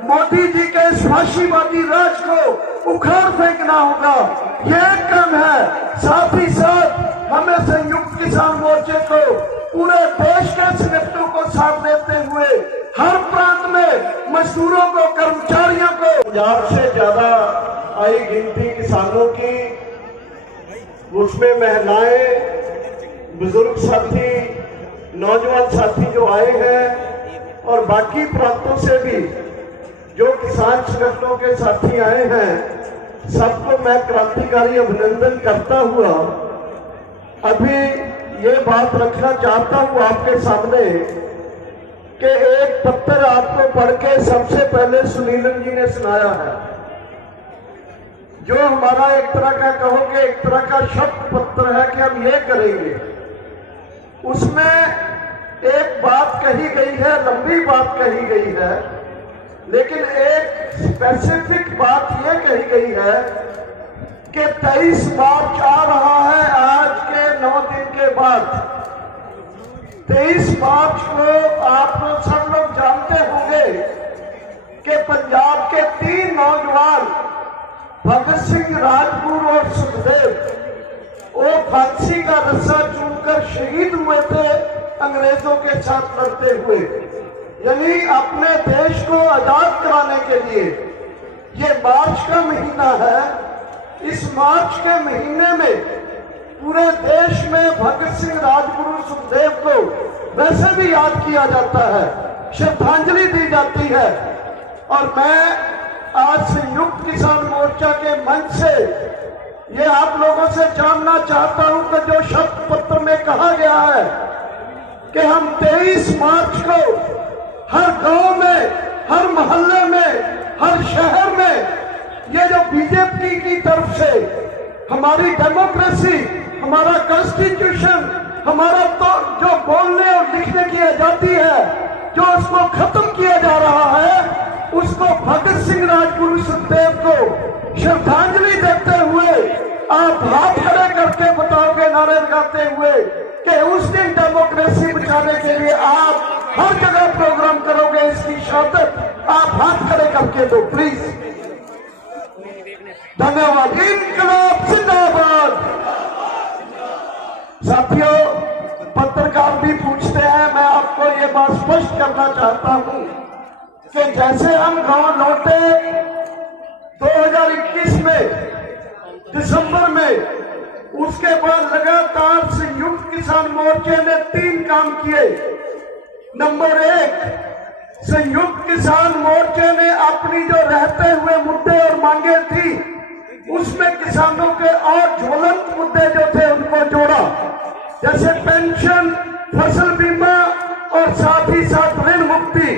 मोदी जी के फाशीवादी राज को उखाड़ फेंकना होगा। ये काम है। साथ ही साथ हमें संयुक्त किसान मोर्चे को पूरे देश के संगठनों को साथ देते हुए हर प्रांत में मजदूरों को, कर्मचारियों को, पंजाब से ज्यादा आई गिनती किसानों की, उसमें महिलाएं, बुजुर्ग साथी, नौजवान साथी जो आए हैं और बाकी प्रांतों से भी जो किसान संगठनों के साथी आए हैं, सबको मैं क्रांतिकारी अभिनंदन करता हुआ अभी ये बात रखना चाहता हूं आपके सामने कि एक पत्र आपको पढ़ के सबसे पहले सुनीलन जी ने सुनाया है, जो हमारा एक तरह का कहो कि एक तरह का शब्द पत्र है कि हम ये करेंगे। उसमें एक बात कही गई है, लंबी बात कही गई है, लेकिन एक स्पेसिफिक बात यह कही गई है कि 23 मार्च आ रहा है, आज के 9 दिन के बाद 23 मार्च को आप लोग सब लोग जानते होंगे कि पंजाब के 3 नौजवान भगत सिंह, राजगुरु और सुखदेव, वो फांसी का रस्सा चूमकर शहीद हुए थे अंग्रेजों के साथ लड़ते हुए। यानी अपने देश को आजाद कराने के लिए ये मार्च का महीना है। इस मार्च के महीने में पूरे देश में भगत सिंह, राजगुरु, सुखदेव को वैसे भी याद किया जाता है, श्रद्धांजलि दी जाती है। और मैं आज संयुक्त किसान मोर्चा के मंच से ये आप लोगों से जानना चाहता हूं कि जो शब्द पत्र में कहा गया है कि हम 23 मार्च को हर गांव में, हर मोहल्ले में, हर शहर में ये जो बीजेपी की तरफ से हमारी डेमोक्रेसी, हमारा कॉन्स्टिट्यूशन, हमारा तो जो बोलने और लिखने की आजादी है, जो उसको खत्म किया जा रहा है, उसको भगत सिंह, राजगुरु, सुखदेव को श्रद्धांजलि देते हुए आप हाथ खड़े करके बताओगे, नारे लगाते हुए कि उस दिन डेमोक्रेसी बचाने के लिए आप हर जगह प्रोग्राम करोगे। इसकी शहादत आप हाथ खड़े करके दो प्लीज। धन्यवाद। इनकलाब जिंदाबाद। साथियों, पत्रकार भी पूछते हैं, मैं आपको ये बात स्पष्ट करना चाहता हूं कि जैसे हम गांव लौटे 2021 में दिसंबर में, उसके बाद लगातार संयुक्त किसान मोर्चे ने 3 काम किए। नंबर 1, संयुक्त किसान मोर्चे ने अपनी जो रहते हुए मुद्दे और मांगे थी, उसमें किसानों के और ज्वलंत मुद्दे जो थे उनको जोड़ा, जैसे पेंशन, फसल बीमा और साथ ही साथ ऋण मुक्ति।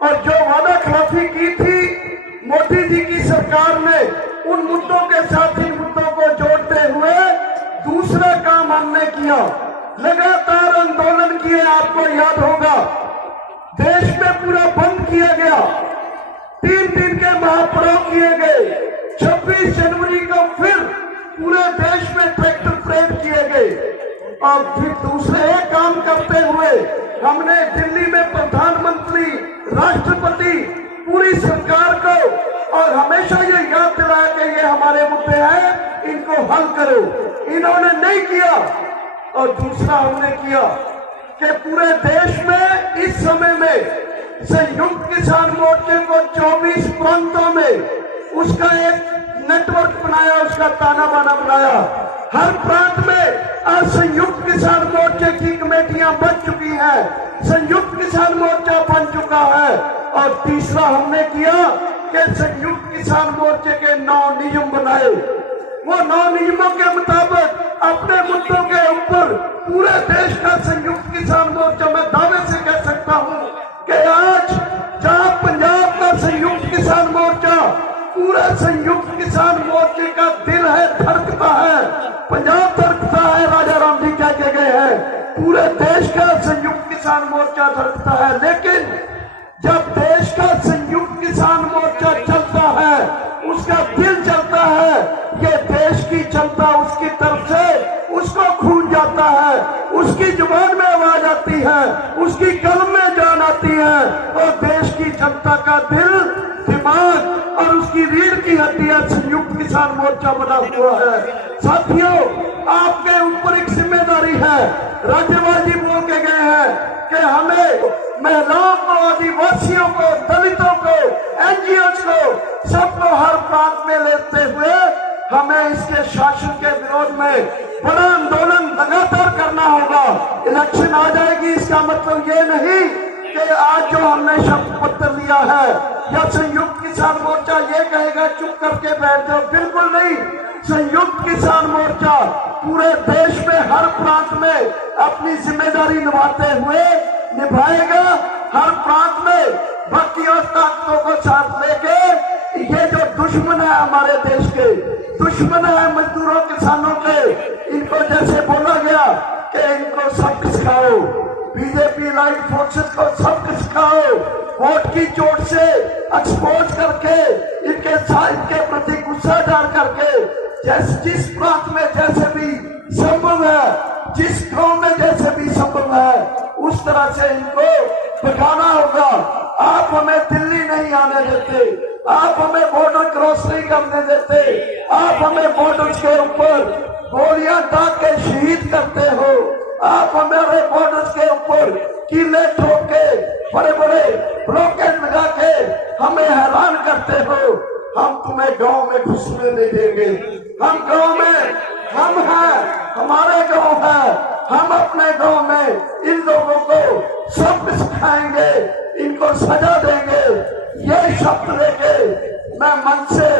और जो वादा खिलाफी की थी मोदी जी की सरकार ने, उन मुद्दों के साथ इन मुद्दों को जोड़ते हुए दूसरा काम हमने किया, लगातार आंदोलन किए। आपको याद होगा, देश में पूरा बंद किया गया, 3 दिन के महापर्व किए गए। 26 जनवरी को फिर पूरे देश में ट्रैक्टर परेड किए गए। और फिर दूसरे एक काम करते हुए हमने दिल्ली में प्रधानमंत्री, राष्ट्रपति, पूरी सरकार को और हमेशा ये याद दिलाया कि ये हमारे मुद्दे हैं, इनको हल करो। इन्होंने नहीं किया। और दूसरा हमने किया कि पूरे देश में इस समय में संयुक्त किसान मोर्चे को 24 प्रांतों में उसका एक नेटवर्क बनाया, उसका ताना बाना बनाया। हर प्रांत में आज संयुक्त किसान मोर्चे की कमेटियां बन चुकी हैं, संयुक्त किसान मोर्चा बन चुका है। और तीसरा हमने किया कि संयुक्त किसान मोर्चे के 9 नियम बनाए। वो 9 नियमों के मुताबिक अपने मुद्दों के ऊपर पूरे देश का संयुक्त किसान मोर्चा, मैं दावे से कह सकता हूं कि आज जहां पंजाब का संयुक्त किसान मोर्चा पूरा संयुक्त किसान मोर्चे का दिल है, धड़कता है, पंजाब धड़कता है, राजा राम जी कह के गए हैं, पूरे देश का संयुक्त किसान मोर्चा धड़कता है। लेकिन जब देश का संयुक्त किसान मोर्चा चलता है, उसका दिल चलता है, ये देश की जनता उसकी तरफ से उसको खून जाता है, उसकी जुबान में आवाज आती है, उसकी कलम में जान आती है और देश की जनता का दिल, दिमाग और उसकी रीढ़ की हड्डियां संयुक्त किसान मोर्चा बना हुआ है। साथियों, आपके ऊपर एक जिम्मेदारी है। राज्यपाल जी बोल के गए हैं कि हमें महिलाओं को, आदिवासियों को, दलितों को, एनजीओ को, सबको हर प्रांत में लेते हुए हमें इसके शासन के विरोध में बड़ा आंदोलन लगातार करना होगा। इलेक्शन आ जाएगी, इसका मतलब ये नहीं कि आज जो हमने शपथ पत्र लिया है या संयुक्त किसान मोर्चा ये कहेगा चुप करके बैठ जाओ, बिल्कुल नहीं। संयुक्त किसान मोर्चा पूरे देश में हर प्रांत में अपनी जिम्मेदारी निभाएगा। हर प्रांत में बाकी और ताकतों को साथ लेके ये जो दुश्मन है हमारे देश के, दुश्मन है मजदूरों किसानों के, इनको जैसे बोला गया कि इनको सबक सिखाओ, बीजेपी लाइट फोर्सेस को सबक सिखाओ, वोट की चोट से एक्सपोज करके इनके प्रति गुस्सा डाल करके जिस प्रांत में जैसे भी संभव है, जिस गांव में जैसे भी संभव है, उस तरह से इनको भगाना होगा। आप हमें दिल्ली नहीं आने देते, आप हमें बॉर्डर क्रॉस नहीं करने देते, आप हमें बॉर्डर के ऊपर गोलियां दाग के शहीद करते हो, आप हमारे बॉर्डर के ऊपर किले ठोक के बड़े बड़े ब्लॉकेट लगा के हमें हैरान करते हो। हम तुम्हें गांव में घुसने नहीं देंगे। हम गांव में हम हैं, हमारे गांव है, हम अपने गांव में इन लोगों को सब सिखाएंगे, इनको सजा देंगे। ये शब्द लेके मैं मन से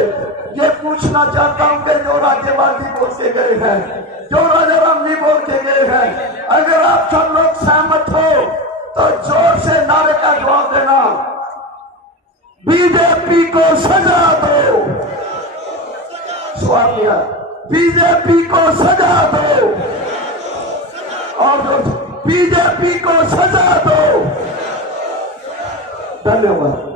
ये पूछना चाहता हूं कि जो राज्यपाल जी बोल के गए हैं, जो राजा राम जी बोल के गए हैं, अगर आप सब लोग सहमत हो तो जोर से नारे का जवाब देना, बीजेपी को सजा दो। स्वामी, बीजेपी को सजा दो और बीजेपी को सजा दो। धन्यवाद।